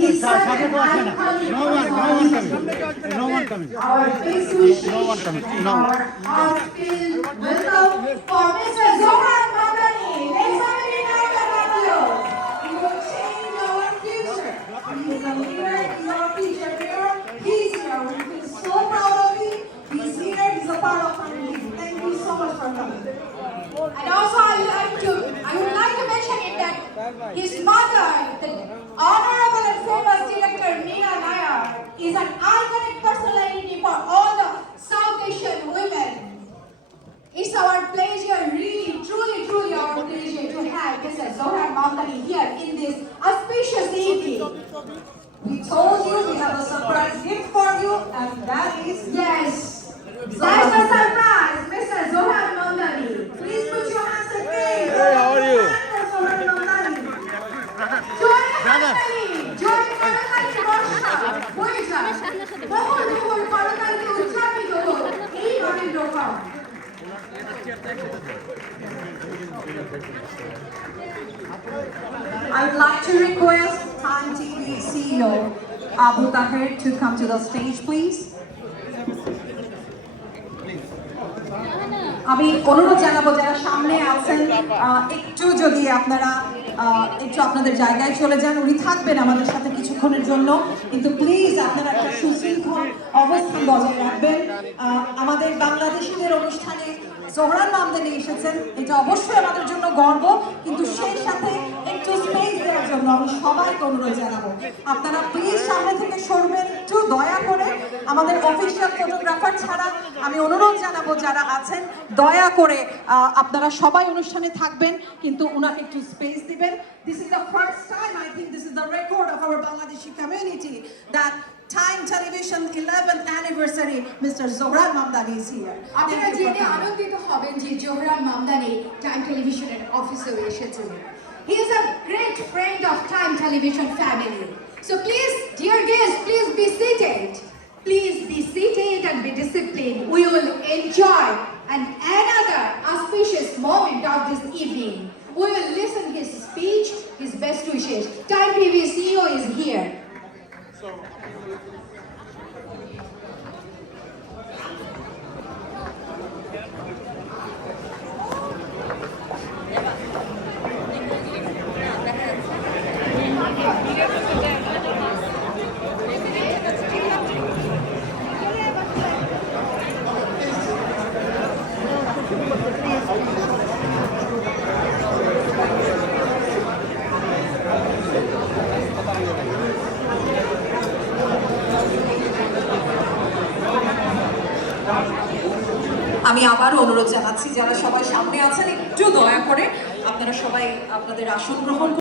He said, "I'm calling No one coming. our best wishes, No one coming. No. our heart-filled welcome for Mr. Zohran Mamdani. Let's have a big round of applause. He will change our future. He is a leader, he is our future leader. He's here. We feel so proud of him. He's here, he's a part of our team. Thank you so much for coming. And also I would like to mention it that his mother, the honorable and famous director Meena Nair, is an iconic personality for all the South Asian women. It's our pleasure, really, truly our pleasure to have Mr. Zohran Mamdani here in this auspicious evening. We told you we have a surprise gift for you, and that is Yes, that's the surprise, Mr. Zohran Mamdani. Please put your hands together. Hey, how are you? Zohran Mamdani. Join Mamdani. Join Mamdani Russia. Boyja. বহুল করতালিতে উচ্চারিত হোক এই নরেন্দ্রকর। I would like to request Time TV CEO Abu Tahir to come to the stage, please. আমি অনুরোধ জানাবো যারা সামনে আছেন একটু যদি আপনারা একটু আপনাদের জায়গায় চলে যান। উনি থাকবেন আমাদের সাথে কিছুক্ষণের জন্য, কিন্তু প্লিজ আপনারা একটা সুশৃঙ্খল অবস্থান বজায় রাখবেন। আমাদের বাংলাদেশিদের অনুষ্ঠানে জোহরান মামদানি এসেছেন, এটা অবশ্যই আমাদের জন্য গর্ব, কিন্তু সেই সাথে একটু স্পেস দেওয়ার জন্য আমি সবাইকে অনুরোধ জানাবো আপনারা প্লিজ সামনে থেকে সরবেন একটু দয়া করে। আমাদের অফিসিয়াল ফটোগ্রাফার ছাড়া আমি অনুরোধ জানাবো যারা আছেন দয়া করে আপনারা সবাই অনুষ্ঠানে থাকবেন, কিন্তু ওনাকে একটু স্পেস দিবেন। This is the first time, I think this is the record of our Bangladeshi community that Time Television 11th anniversary, Mr. Zohran Mamdani is here. আপনারা জেনে আনন্দিত হবেন যে জোহরান মামদানি টাইম টেলিভিশনের অফিসে এসেছেন। He is a great friend of Time Television family. So please, dear guests, please be seated. Please be seated and be disciplined. We will enjoy another auspicious moment of this evening. We will listen his speech, his best wishes. Time TV CEO is here. আমি আবার অনুরোধ জানাচ্ছি যারা সবাই সামনে আছেন একটু দয়া করে আপনারা সবাই আপনাদের আসন গ্রহণ